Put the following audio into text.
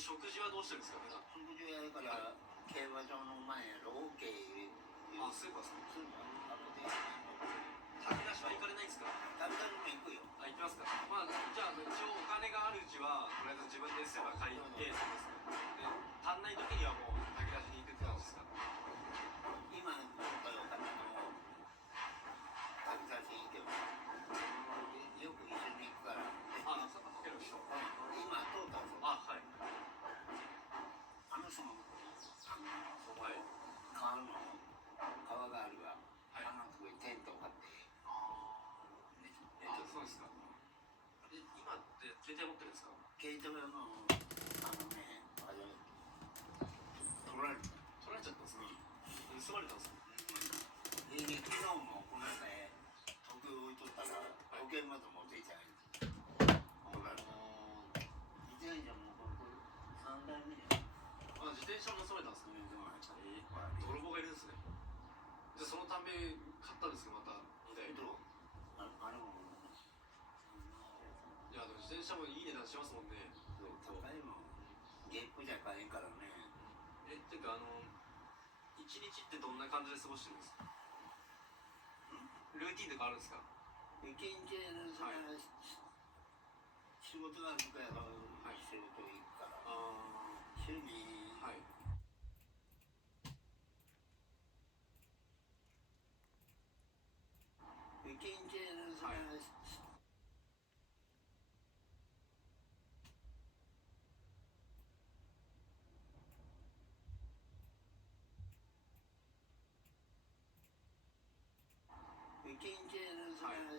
食事はどうしてるんですか、普段。食事はだから競馬場の前やローケいうあ、スーパーですか。スーパーあとで炊き出しは行かれないんですか。食べたのも行くよ。あ、行きますか。まあ、じゃあ一応お金があるうちはとりあえず自分でスーパー借りて、そうですね。で、足んない時にはもう炊き出しに行くって感じですか。今今回お金も食べさせていいけどよく一緒に行くから。あ、そうかける人。今通ったぞ。あ、はい。あの人もそこはい。川があるわ。はい。あのとこにテントを張って。あ、そうですか。今って携帯持ってるんですか。軽トラのね、あれ取られた。取られちゃったんですか。盗まれたんですか。昨日もこの中へ時計置いとったら時計まで持っていちゃう。取られた。自転車もこれ3台目じゃん。あ、自転車も盗まれたんですか。泥棒がいるんですね。じゃあそのため買ったんですけど、また2台。あれもいや、でも自転車もいい値段しますもんね。高いもん。ゲップじゃ買えんからね。てか一日ってどんな感じで過ごしてるんですか。ルーティンとかあるんですか。一日それは仕事があるから仕事行くから。週にはい。一日それは一日それは